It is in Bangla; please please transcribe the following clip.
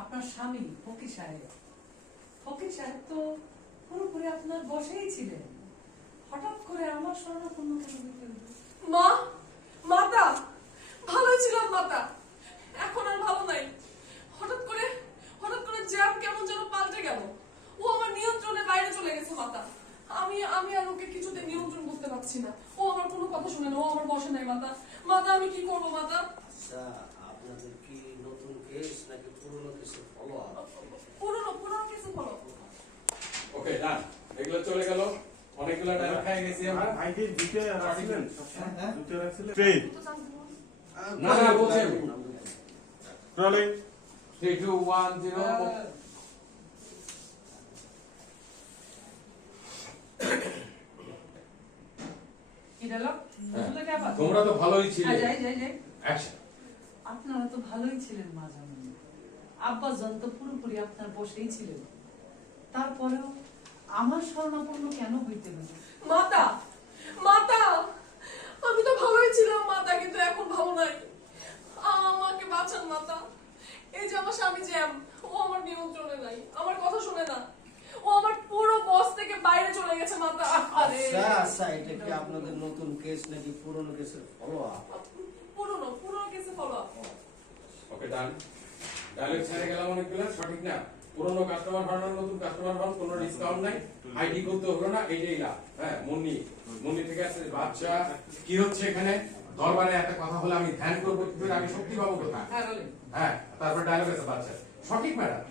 আপনার স্বামী ফকির সাহেব তো পুরোপুরি আপনার বসেই ছিলেন, হঠাৎ করে আমার স্বর্ণপূর্ণ কেন হইতে হলো? মা, মাতা ভালোই ছিলাম মাতা, এখন আর ভালো নাই। হঠাৎ করে জ্যাম কেমন যেন পাল্টে গেল। ও আমার নিয়ন্ত্রণের বাইরে চলে গেছে মাতা। আমি আর ওকে কিছুতে নিয়ন্ত্রণ করতে পারছি না। ও আমার কোনো কথা শুনে না, ও আমার বসে নাই মাতা। মাতা আমি কি করবো মাতা? আচ্ছা, আপনাদের কি নতুন কেস নাকি পুরনো কেসের ফলো আপ? পুরনো কিছু বলো। ওকে ডান, এগুলো চলে গেল। অনেকগুলো ডায়লগ খেয়ে গেছি আমরা। ভাই কি দুটো রাখছিলেন? দুটো রাখছিলেন? না না বলছি আমি। রোলিং 3 2 1 0 কি ডায়লগ? বুঝলে কি আবার? তোমরা তো ভালোই ছিলে। যাই। অ্যাকশন। আপনারা তো ভালোই ছিলেন মাঝামাঝি, আব্বাজান তো পুরোপুরি আপনার বসেই ছিলেন, তারপরেও আমার স্বর্ণপূর্ণ কেন হইতে হলো? মাতা আমি তো ভালোই ছিলাম মাতা, কিন্তু এখন ভালো নাই। আমাকে বাঁচান মাতা। এই যে আমার স্বামী জ্যাম, ও আমার নিয়ন্ত্রণে নাই, আমার কথা শুনে না। ও আমার পুরো বস থেকে বাইরে চলে গেছে মাতা। আরে আচ্ছা, এটা কি আপনাদের নতুন কেস নাকি পুরনো কেসের ফলো আপ? পুরনো কিছু ফলো আপ। ওকে ডান। ডায়লগ ছেড়ে গেলাম অনেকগুলো, সঠিক না? পুরনো কাস্টমার হন, নতুন কাস্টমার হন, কোনো ডিসকাউন্ট নাই। আইডি করতে হলো না, এইটাই লাভ। হ্যাঁ, মুন্নি থেকে আসছে বাচ্চা। কি হচ্ছে এখানে? দরবারে একটা কথা হলে আমি ধ্যান করবো, কিন্তু আমি শক্তি পাবো কোথায়? হ্যাঁ বলেন। হ্যাঁ, তারপর ডায়লগ আছে বাচ্চা। সঠিক ম্যাডাম।